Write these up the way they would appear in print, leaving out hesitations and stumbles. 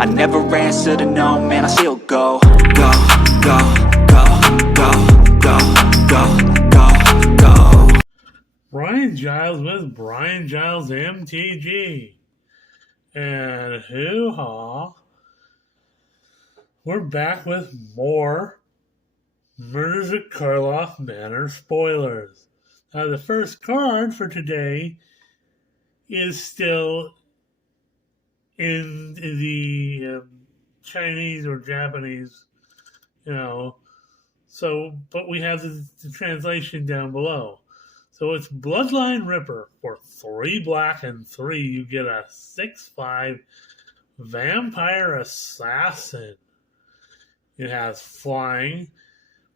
I never answer to no, man, I still go. Go, go, go, go, go, go, go, go. Brian Giles with Brian Giles MTG. And hoo-ha. We're back with more Murders at Karlov Manor spoilers. Now, the first card for today is still in the Chinese or Japanese, but we have the translation down below. So it's Bloodline Ripper. For 3 black and 3, you get a 6/5 Vampire Assassin. It has flying.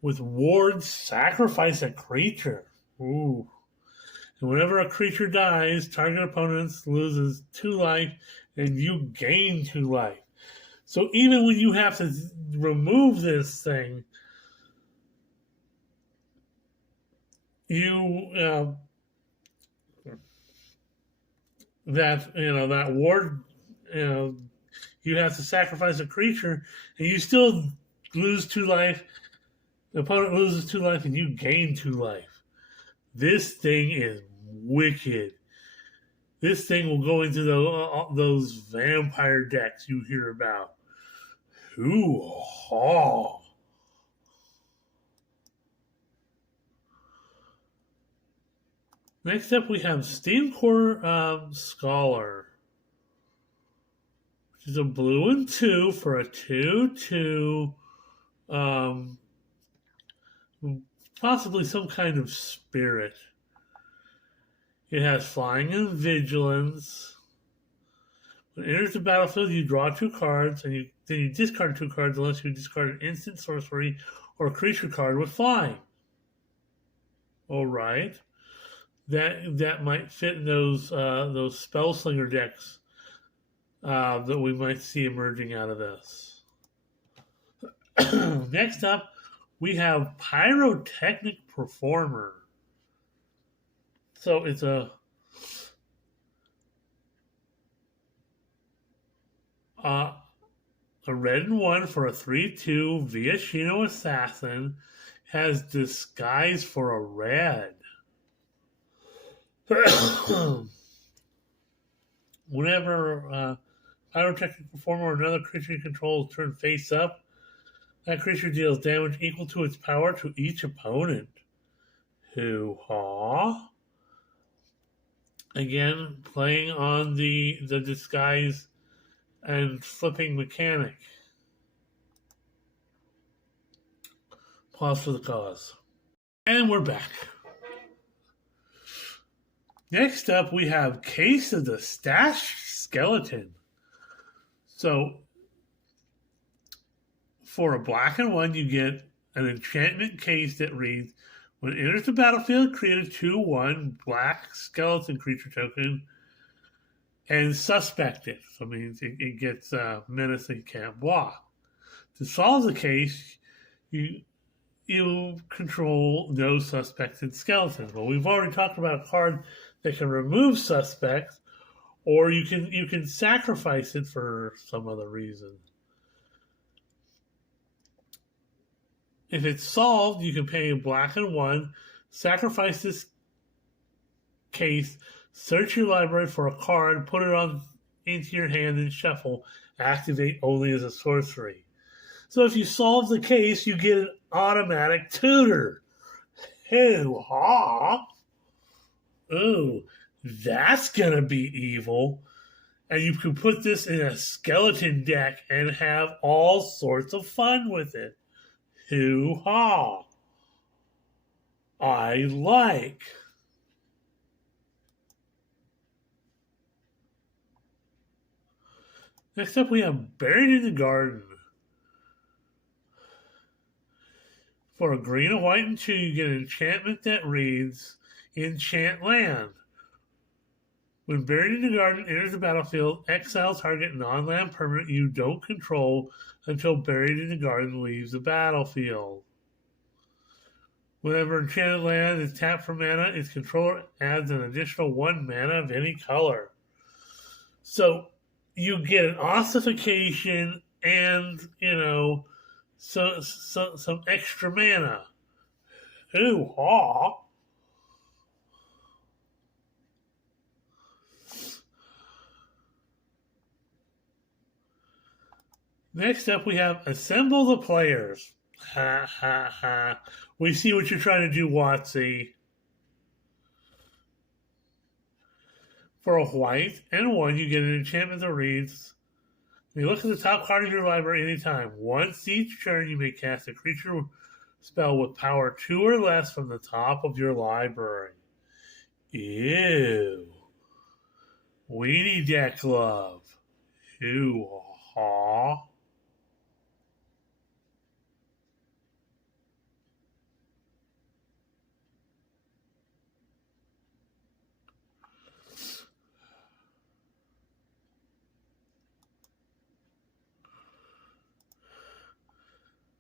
With wards, sacrifice a creature. Ooh. And whenever a creature dies, target opponent loses 2 life and you gain 2 life. So even when you have to remove this thing, that ward, you have to sacrifice a creature and you still lose 2 life. The opponent loses 2 life and you gain 2 life. This thing is wicked. This thing will go into those vampire decks you hear about. Hoo-ha! Next up, we have Steamcore Scholar, which is a blue and 2 for a 2/2. Possibly some kind of spirit. It has flying and vigilance. When it enters the battlefield, you draw 2 cards, and then you discard 2 cards unless you discard an instant, sorcery, or creature card with flying. All right, that might fit in those Spellslinger decks that we might see emerging out of this. Next up, we have Pyrotechnic Performer. So it's a red and 1 for a 3/2 Viashino Assassin. Has disguise for a red. Whenever Pyrotechnic Performer or another creature you control is turned face up, that creature deals damage equal to its power to each opponent. Hoo-ha! Again, playing on the disguise and flipping mechanic. Pause for the cause. And we're back. Next up, we have Case of the Stash Skeleton. So, for a black and 1, you get an enchantment case that reads, when it enters the battlefield, create a 2/1 black skeleton creature token and suspect it. So it means it gets menace and can't block. To solve the case, you control no suspected skeletons. Well, we've already talked about a card that can remove suspects, or you can sacrifice it for some other reason. If it's solved, you can pay a black and 1, sacrifice this case, search your library for a card, put it into your hand and shuffle, activate only as a sorcery. So if you solve the case, you get an automatic tutor. Hoo-ha! Ooh, that's gonna be evil. And you can put this in a skeleton deck and have all sorts of fun with it. Hoo-ha! I like. Next up, we have Buried in the Garden. For a green, a white, and 2, you get an enchantment that reads, Enchant Land. When Buried in the Garden enters the battlefield, exile target non-land permanent you don't control until Buried in the Garden leaves the battlefield. Whenever enchanted land is tapped for mana, its controller adds an additional 1 mana of any color. So, you get an ossification and, some extra mana. Hoo-haw. Next up, we have Assemble the Players. Ha ha ha. We see what you're trying to do, Watsy. For a white and one, you get an enchantment that reads, you look at the top card of your library anytime. Once each turn, you may cast a creature spell with power 2 or less from the top of your library. Ew. Weenie Deck Love. Hoo-haw.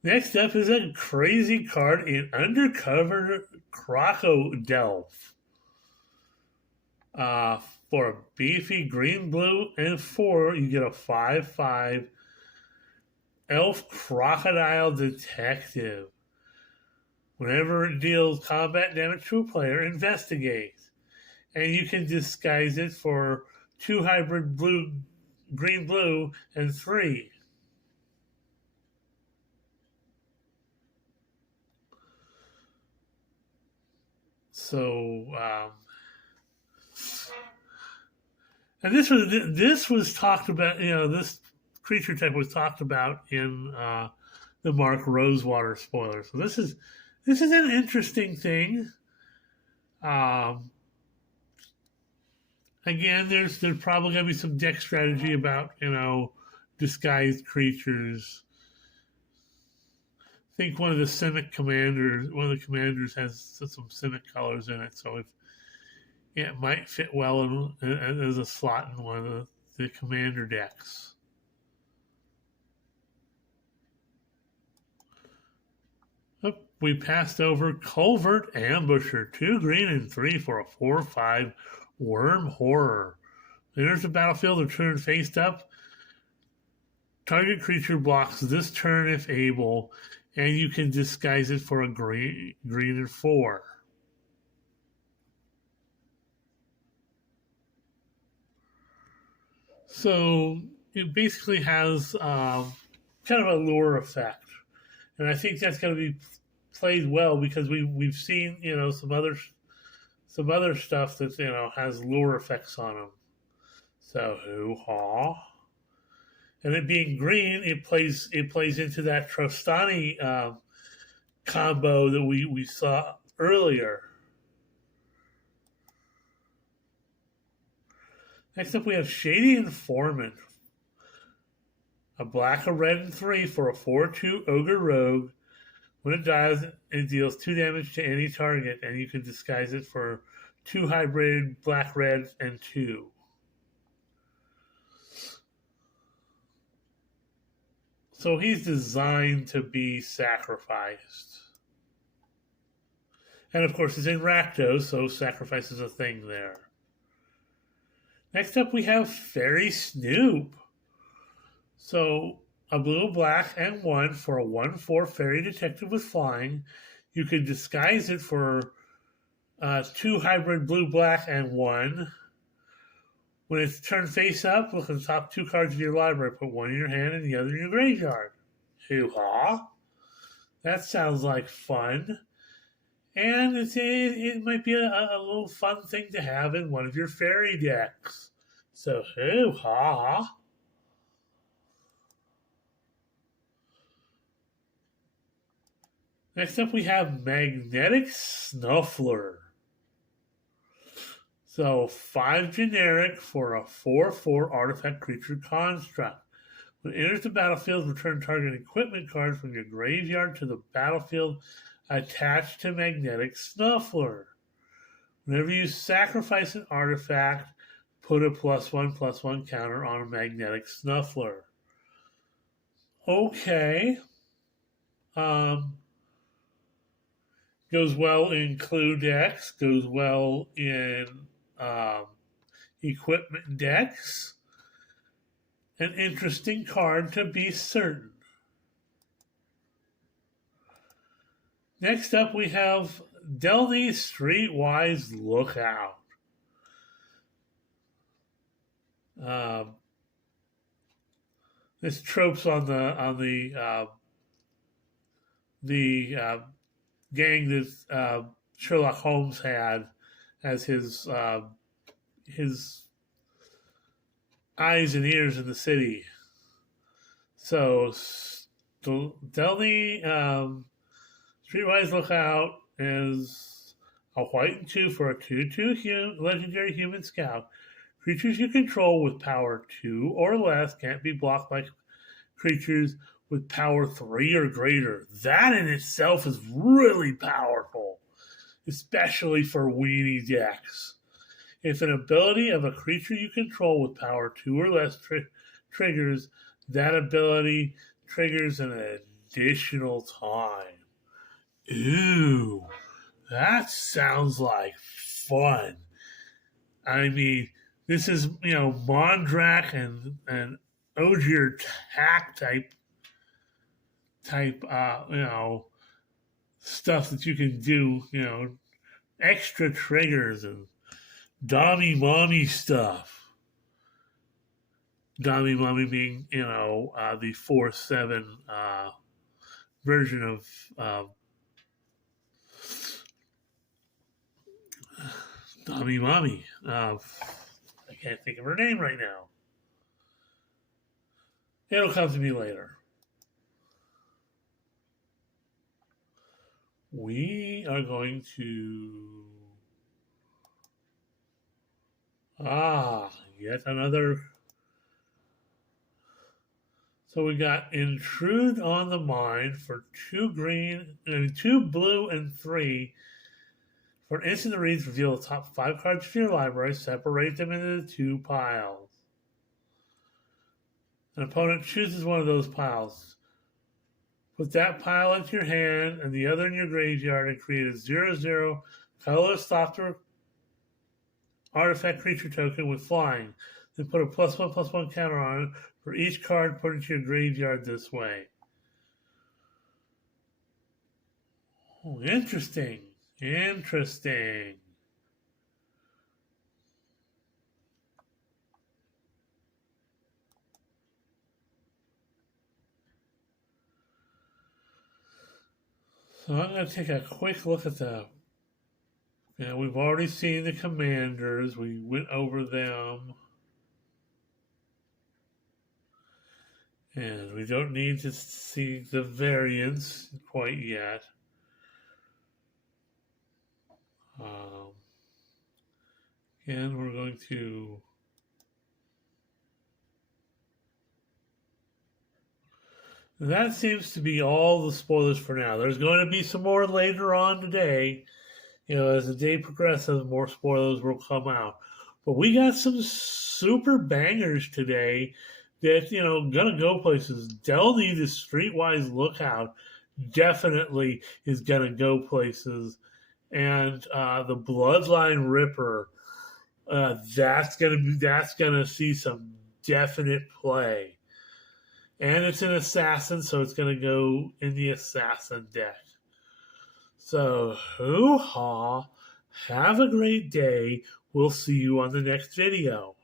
Next up is a crazy card in Undercover Crocodile. For a beefy green, blue, and 4, you get a 5/5 Elf Crocodile Detective. Whenever it deals combat damage to a player, investigate. And you can disguise it for 2 hybrid green, blue, and 3. So, and this was talked about. This creature type was talked about in the Mark Rosewater spoiler. So this is an interesting thing. Again, there's probably gonna be some deck strategy about disguised creatures. I think one of the commanders has some Cynic colors in it, so it might fit well as a slot in one of the commander decks. Oh, we passed over Culvert Ambusher, 2 green and 3 for a 4/5 Worm Horror. Enters the battlefield or turn faced up. Target creature blocks this turn if able, and you can disguise it for a green and 4. So it basically has kind of a lure effect, and I think that's going to be played well because we've seen some other stuff that has lure effects on them. So hoo-haw. And it being green, it plays into that Trostani combo that we saw earlier. Next up, we have Shady Informant. A black, a red, and 3 for a 4/2 Ogre Rogue. When it dies, it deals 2 damage to any target, and you can disguise it for 2 hybrid black, red, and 2. So he's designed to be sacrificed. And of course, it's in Rakdos, so sacrifice is a thing there. Next up, we have Fairy Snoop. So a blue, black, and 1 for a 1/4 Fairy Detective with flying. You can disguise it for 2 hybrid blue, black, and 1. When it's turned face up, look at the top 2 cards of your library. Put one in your hand and the other in your graveyard. Hoo-ha! That sounds like fun. And it might be a little fun thing to have in one of your fairy decks. So hoo-ha! Next up, we have Magnetic Snuffler. So 5 generic for a 4/4 artifact creature construct. When it enters the battlefield, return target equipment card from your graveyard to the battlefield attached to Magnetic Snuffler. Whenever you sacrifice an artifact, put a +1/+1 counter on a Magnetic Snuffler. Okay. Goes well in clue decks, goes well in equipment decks. an interesting card to be certain. Next up, we have Delney Streetwise Lookout. This tropes on the gang that Sherlock Holmes had as his eyes and ears in the city. So Delney Streetwise Lookout is a white and 2 for a 2/2 legendary human scout. Creatures you control with power 2 or less can't be blocked by creatures with power 3 or greater. That in itself is really powerful, especially for weenie decks. If an ability of a creature you control with power 2 or less triggers, that ability triggers an additional time. Ooh, that sounds like fun. I mean, this is, Mondrak and Ogier Tack type stuff that you can do, extra triggers and Dommy Mommy stuff. Dommy Mommy being, the 4/7 version of Dommy Mommy. I can't think of her name right now. It'll come to me later. We are going to... yet another... So we got Intrude on the Mind for 2 green, 2 blue, and 3. For an instant that reads, reveal the top 5 cards from your library, separate them into 2 piles. An opponent chooses one of those piles. Put that pile into your hand and the other in your graveyard and create a 0/0 colorless software artifact creature token with flying. Then put a +1/+1 counter on it for each card put into your graveyard this way. Oh, interesting. Interesting. So I'm going to take a quick look at we've already seen the commanders. We went over them. And we don't need to see the variants quite yet. And we're going to... That seems to be all the spoilers for now. There's going to be some more later on today. As the day progresses, more spoilers will come out. But we got some super bangers today that, gonna go places. Delney, the Streetwise Lookout, definitely is gonna go places. And the Bloodline Ripper, that's gonna see some definite play. And it's an assassin, so it's going to go in the assassin deck. So, hoo-ha. Have a great day. We'll see you on the next video.